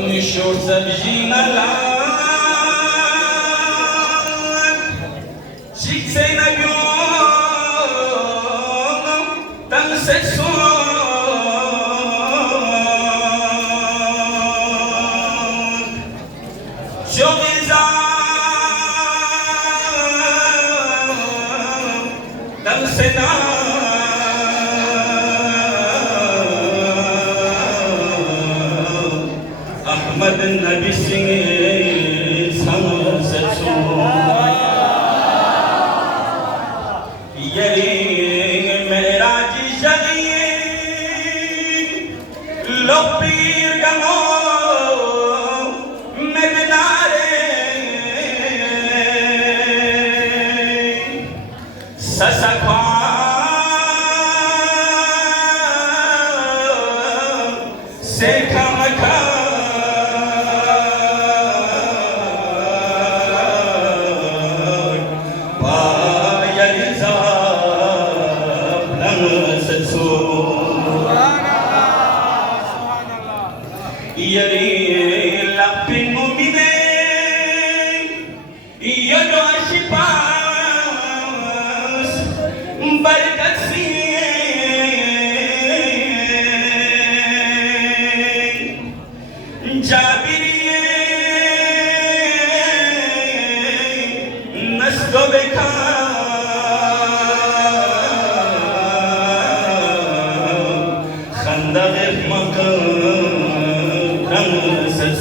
الشرطة بجينا الآن شيك سينا اليوم تنسى الصوت شوقي زام تنسينا أحمد النبي سيد سمسة يلي معراج شغيل لو بير قمو مدناري سسكوا سيكا مكا يري لقين مؤمنين يدو أشباس بركة سين جابرين نسدو بكا خندق مكان محمد صلى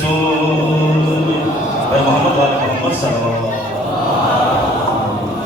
الله عليه وسلم